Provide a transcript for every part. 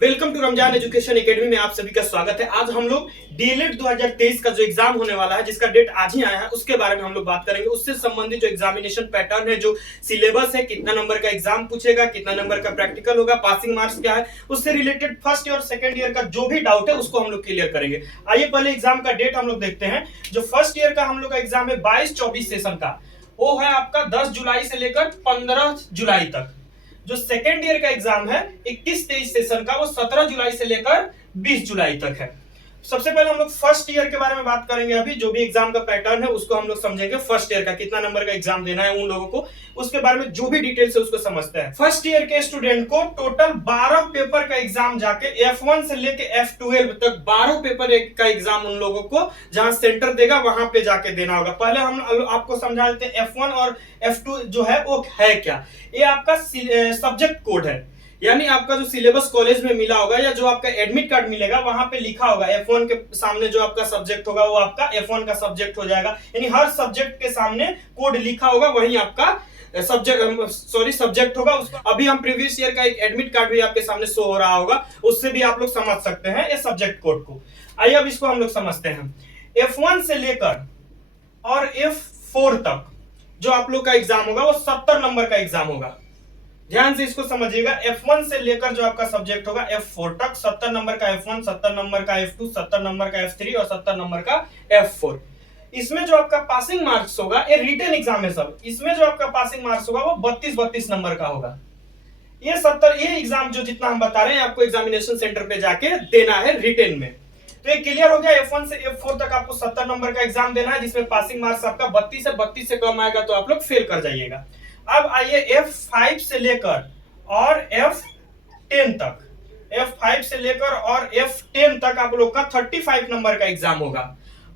Welcome to Ramzan education academy में आप सभी का स्वागत है। आज हम लोग डीएलएड 2023 का जो एग्जाम होने वाला है, जिसका डेट आज ही आया है, उसके बारे में हम लोग बात करेंगे। उससे संबंधित जो एग्जामिनेशन पैटर्न है, जो सिलेबस है, कितना नंबर का एग्जाम पूछेगा, कितना नंबर का प्रैक्टिकल होगा, पासिंग मार्क्स क्या है, उससे रिलेटेड फर्स्ट ईयर और सेकंड ईयर का जो भी डाउट है उसको हम लोग क्लियर करेंगे। आइए पहले एग्जाम का डेट हम लोग देखते हैं। जो फर्स्ट ईयर का हम लोग का एग्जाम है 22-24 सेशन का, वो है आपका 10 जुलाई से लेकर 15 जुलाई तक। जो सेकेंड ईयर का एग्जाम है 21-23 सेशन का, वो 17 जुलाई से लेकर 20 जुलाई तक है। सबसे पहले हम लोग फर्स्ट ईयर के बारे में बात करेंगे। अभी जो भी एग्जाम का पैटर्न है उसको हम लोग समझेंगे। फर्स्ट ईयर का कितना नंबर का एग्जाम देना है उन लोगों को, उसके बारे में जो भी डिटेल्स है उसको समझते हैं। फर्स्ट ईयर के स्टूडेंट को टोटल 12 पेपर का एग्जाम जाके F1 से लेके F12 तक 12 पेपर का एग्जाम उन लोगों को जहां सेंटर देगा वहां पे जाके देना होगा। पहले हम आपको समझा देते हैं F1 और F2 जो है वो है क्या। ये आपका सब्जेक्ट कोड है, यानी आपका जो सिलेबस कॉलेज में मिला होगा या जो आपका एडमिट कार्ड मिलेगा वहां पे लिखा होगा F1 के सामने जो आपका सब्जेक्ट होगा वो आपका F1 का सब्जेक्ट हो जाएगा। यानी हर सब्जेक्ट के सामने कोड लिखा होगा, वही आपका सब्जेक्ट होगा। अभी हम प्रीवियस ईयर का एक एडमिट कार्ड भी आपके सामने शो हो रहा होगा, उससे भी आप लोग समझ सकते हैं ये सब्जेक्ट कोड को। आइए अब इसको हम लोग समझते हैं। F1 से लेकर और F4 तक जो आप लोग का एग्जाम होगा वो 70 नंबर का एग्जाम होगा। ध्यान से इसको समझिएगा। F1 से लेकर जो आपका सब्जेक्ट होगा F4 तक 70 नंबर का F1, 70 नंबर का F2, 70 नंबर का F3 और 70 नंबर का F4। इसमें जो आपका पासिंग मार्क्स होगा, ये रिटन एग्जाम है सब, इसमें जो आपका पासिंग मार्क्स होगा वो 32-32 नंबर का होगा। ये एग्जाम जो जितना हम बता रहे हैं आपको एग्जामिनेशन सेंटर पे जाके देना है रिटन में। तो ये क्लियर हो गया। F1 से F4 तक आपको 70 नंबर का एग्जाम देना है, जिसमें पासिंग मार्क्स आपका 32 है। 32 से कम आएगा तो आप लोग फेल कर जाइएगा। अब आइए F5 से लेकर और F10 तक, F5 से लेकर और F10 तक आप लोग का 35 नंबर का एग्जाम होगा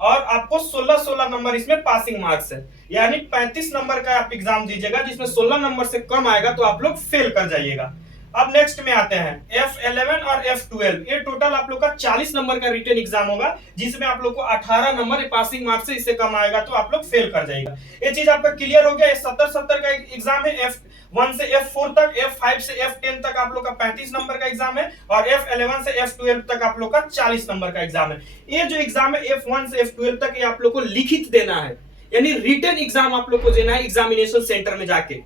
और आपको 16-16 नंबर इसमें पासिंग मार्क्स है, यानी 35 नंबर का आप एग्जाम दीजिएगा, जिसमें 16 नंबर से कम आएगा तो आप लोग फेल कर जाइएगा। अब नेक्स्ट में आते हैं F11 और F12। ये टोटल आप लोग का 40 नंबर का रिटन एग्जाम होगा, जिसमें आप लोग को 18 नंबर पासिंग मार्क्स से, इससे कम आएगा तो आप लोग फेल कर जाएगा। ये चीज आपका क्लियर हो गया। ये 70-70 का एग्जाम है। F1 से F4 तक, F5 से F10 तक आप लोग का 35 नंबर का एग्जाम है और F11 से F12 तक आप लोग का 40 नंबर का एग्जाम है। ये जो एग्जाम है F1 से F12 तक, ये आप लोग को लिखित देना है, यानी रिटन एग्जाम आप लोग को देना है एग्जामिनेशन सेंटर में जाके।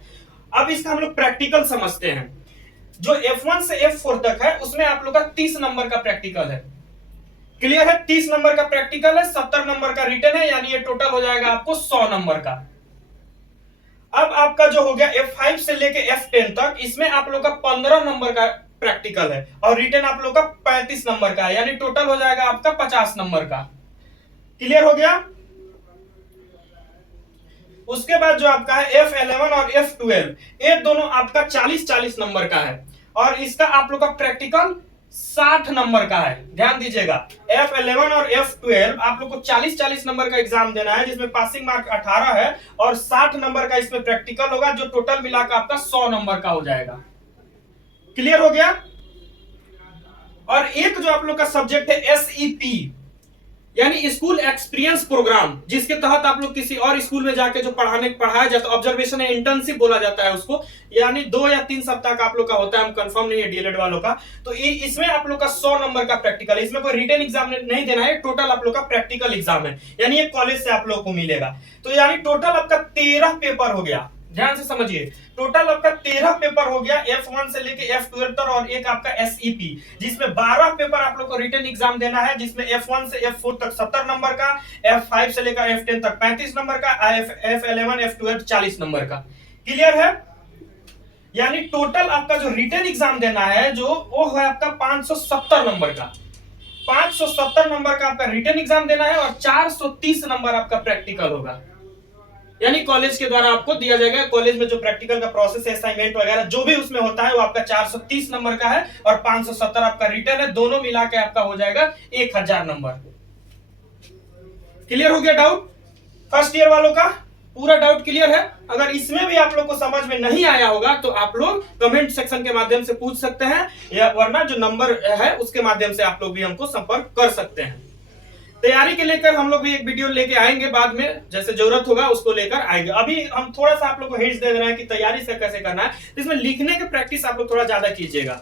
अब इसका हम लोग प्रैक्टिकल समझते हैं। जो F1 से F4 तक है उसमें आप लोग का 30 नंबर का प्रैक्टिकल है। क्लियर है? 30 नंबर का प्रैक्टिकल है, 70 नंबर का रिटन है, यानी ये टोटल हो जाएगा आपको 100 नंबर का। अब आपका जो हो गया F5 से लेके F10 तक, इसमें आप लोग का 15 नंबर का प्रैक्टिकल है और रिटन आप लोग का 35 नंबर का है, यानी टोटल हो जाएगा आपका 50 नंबर का। क्लियर हो गया? उसके बाद जो आपका है F11 और F12, ये दोनों आपका 40-40 नंबर का है और इसका आप लोग का प्रैक्टिकल 60 नंबर का है। ध्यान दीजिएगा, F11 और F12 आप लोग को 40-40 नंबर का एग्जाम देना है, जिसमें पासिंग मार्क 18 है और 60 नंबर का इसमें प्रैक्टिकल होगा, जो टोटल मिलाकर आपका 100 नंबर का हो जाएगा। क्लियर हो गया? और एक जो आप लोग का सब्जेक्ट है SEP, यानी स्कूल एक्सपीरियंस प्रोग्राम, जिसके तहत आप लोग किसी और स्कूल में जाके जो पढ़ाया जाता है, ऑब्जर्वेशन है, इंटर्नशिप बोला जाता है उसको, यानी 2 या 3 सप्ताह का आप लोग का होता है, हम कंफर्म नहीं है डीएलएड वालों का। तो इसमें आप लोग का 100 नंबर का प्रैक्टिकल है। इसमें कोई रिटन एग्जाम नहीं देना है, टोटल आप लोग का प्रैक्टिकल एग्जाम है, यानी ये कॉलेज से आप लोग को मिलेगा। तो यानी टोटल आपका 13 पेपर हो गया। ध्यान से समझिए, टोटल आपका 13 पेपर हो गया F1 से लेके F12 तक, और एक आपका SEP, जिसमें 12 पेपर आप लोग को रिटन एग्जाम देना है, जिसमें F1 से F4 तक 70 नंबर का, F5 से लेकर F10 तक 35 नंबर का, F11 F12 40 नंबर का। क्लियर है? यानी टोटल आपका जो रिटन एग्जाम देना है जो वो है आपका 570 नंबर का। 570 नंबर का आपका रिटन एग्जाम देना है और 430 नंबर आपका प्रैक्टिकल होगा, यानी कॉलेज के द्वारा आपको दिया जाएगा। कॉलेज में जो प्रैक्टिकल का प्रोसेस है, असाइनमेंट वगैरह जो भी उसमें होता है, वो आपका 430 नंबर का है और 570 आपका रिटर्न है, दोनों मिला के आपका हो जाएगा 1000 नंबर। क्लियर हो गया डाउट? फर्स्ट ईयर वालों का पूरा डाउट क्लियर है? अगर इसमें भी आप लोग को समझ में नहीं आया होगा तो आप लोग कमेंट सेक्शन के माध्यम से पूछ सकते हैं, या वरना जो नंबर है उसके माध्यम से आप लोग भी हमको संपर्क कर सकते हैं। तैयारी के लेकर हम लोग भी एक वीडियो लेके आएंगे बाद में, जैसे जरूरत होगा उसको लेकर आएंगे। अभी हम थोड़ा सा आप लोग को हिंट्स दे रहे हैं कि तैयारी से कैसे करना है। इसमें लिखने की प्रैक्टिस आप लोग थोड़ा ज्यादा कीजिएगा।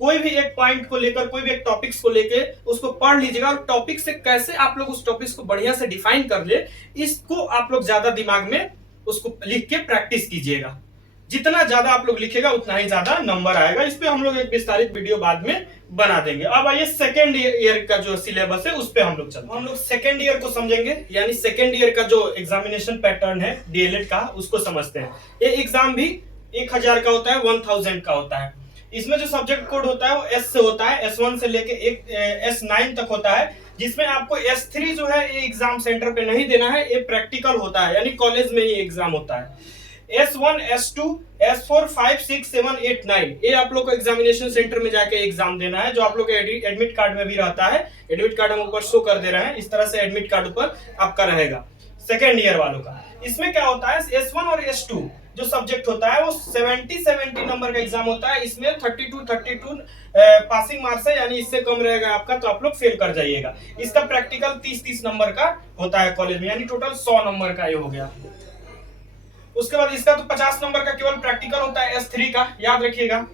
कोई भी एक पॉइंट को लेकर, कोई भी एक टॉपिक्स को लेकर उसको पढ़ लीजिएगा और टॉपिक से कैसे आप लोग उस टॉपिक्स को बढ़िया से डिफाइन कर ले, इसको आप लोग ज्यादा दिमाग में उसको लिख के प्रैक्टिस कीजिएगा। जितना ज्यादा आप लोग लिखेगा उतना ही ज्यादा नंबर आएगा। इस पे हम लोग एक विस्तारित वीडियो बाद में बना देंगे। अब आइए सेकेंड ईयर का जो सिलेबस है उस पे हम लोग चलते हैं। हम लोग सेकेंड ईयर को समझेंगे, यानी सेकेंड ईयर का जो एग्जामिनेशन पैटर्न है डीएलएड का, उसको समझते हैं। ये एग्जाम भी 1000 का होता है, 1000 का होता है। इसमें जो सब्जेक्ट कोड होता है वो एस से होता है, S1 से लेके S9 तक होता है, जिसमें आपको S3 जो है ये एग्जाम सेंटर पे नहीं देना है, ये प्रैक्टिकल होता है, यानी कॉलेज में ही एग्जाम होता है। S1, S2, S4, 5, 6, 7, 8, 9 ये आप लोग को एग्जामिनेशन सेंटर में जाके एग्जाम देना है, जो आप लोग के एडमिट कार्ड में भी रहता है। एडमिट कार्ड हम ऊपर शो कर दे रहे हैं, इस तरह से एडमिट कार्ड ऊपर आपका रहेगा सेकेंड ईयर वालों का। इसमें क्या होता है, S1 और S2 जो सब्जेक्ट होता है वो 70 नंबर का एग्जाम होता है। इसमें 32 पासिंग मार्क्स है, यानी इससे कम रहेगा आपका तो आप लोग फेल कर जाइएगा। इसका प्रैक्टिकल 30 नंबर का होता है कॉलेज में, यानी टोटल 100 नंबर का ये हो गया। उसके बाद इसका तो 50 नंबर का केवल प्रैक्टिकल होता है S3 का, याद रखिएगा।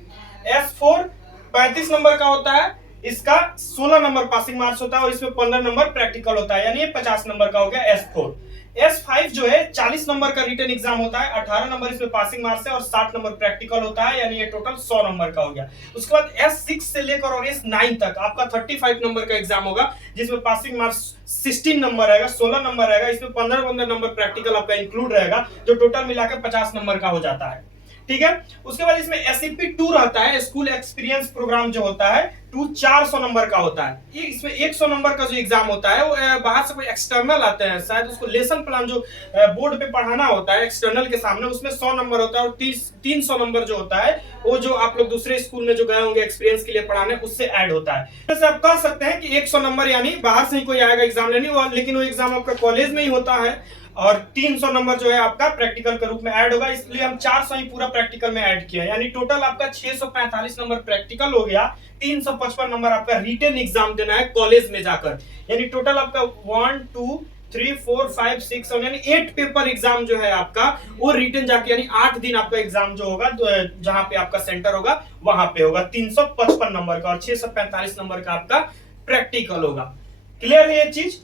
S4 35 नंबर का होता है, इसका 16 नंबर पासिंग मार्क्स होता है और इसमें 15 नंबर प्रैक्टिकल होता है, यानी ये 50 नंबर का हो गया S4। S5 जो है 40 नंबर का रिटन एग्जाम होता है, 18 नंबर इसमें पासिंग मार्क्स है और 60 नंबर प्रैक्टिकल होता है, यानी ये टोटल 100 नंबर का हो गया। उसके बाद S6 से लेकर और S9 तक आपका 35 नंबर का एग्जाम होगा, जिसमें पासिंग मार्क्स 16 नंबर रहेगा, 16 नंबर रहेगा, इसमें 15 नंबर प्रैक्टिकल आपका इंक्लूड रहेगा, जो टोटल मिलाकर 50 नंबर का हो जाता है। ठीक है। उसके बाद इसमें SEP2 रहता है, स्कूल एक्सपीरियंस प्रोग्राम जो होता है 400 नंबर का होता है। ये इसमें 100 नंबर का जो एग्जाम होता है वो बाहर से कोई एक्सटर्नल आते हैं, शायद उसको लेसन प्लान जो बोर्ड पे पढ़ाना होता है एक्सटर्नल के सामने, उसमें 100 नंबर होता है और 300 नंबर जो होता है वो जो आप लोग दूसरे स्कूल में जो गए होंगे एक्सपीरियंस के लिए पढ़ाने, उससे ऐड होता है। जैसे आप कह सकते हैं कि 100 नंबर यानी बाहर से ही कोई आएगा एग्जाम लेने, लेकिन वो एग्जाम आपका कॉलेज में ही होता है और 300 नंबर जो है आपका प्रैक्टिकल के रूप में ऐड होगा, इसलिए हम 400 ही पूरा प्रैक्टिकल में ऐड किया, यानी टोटल आपका 645 नंबर प्रैक्टिकल हो गया। 355 नंबर आपका रिटन एग्जाम देना है कॉलेज में जाकर, यानी टोटल आपका 1 2 3 4 5 6 7 यानी 8 पेपर एग्जाम जो है आपका वो रिटन जाके, यानी 8 दिन आपका एग्जाम जो होगा जहां पे आपका सेंटर होगा वहां पे होगा 355 नंबर का और 645 नंबर का आपका प्रैक्टिकल होगा। क्लियर है ये चीज?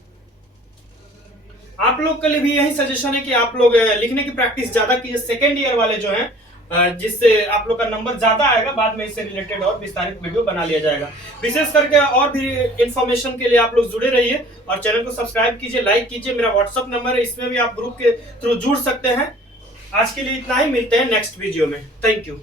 आप लोग के लिए भी यही सजेशन है कि आप लोग लिखने की प्रैक्टिस ज्यादा कीजिए, सेकेंड ईयर वाले जो हैं, जिससे आप लोग का नंबर ज्यादा आएगा। बाद में इससे रिलेटेड और विस्तारित वीडियो बना लिया जाएगा। विशेष करके और भी इंफॉर्मेशन के लिए आप लोग जुड़े रहिए और चैनल को सब्सक्राइब कीजिए, लाइक कीजिए। मेरा व्हाट्सअप नंबर है, इसमें भी आप ग्रुप के थ्रू जुड़ सकते हैं। आज के लिए इतना ही, मिलते हैं नेक्स्ट वीडियो में। Thank you.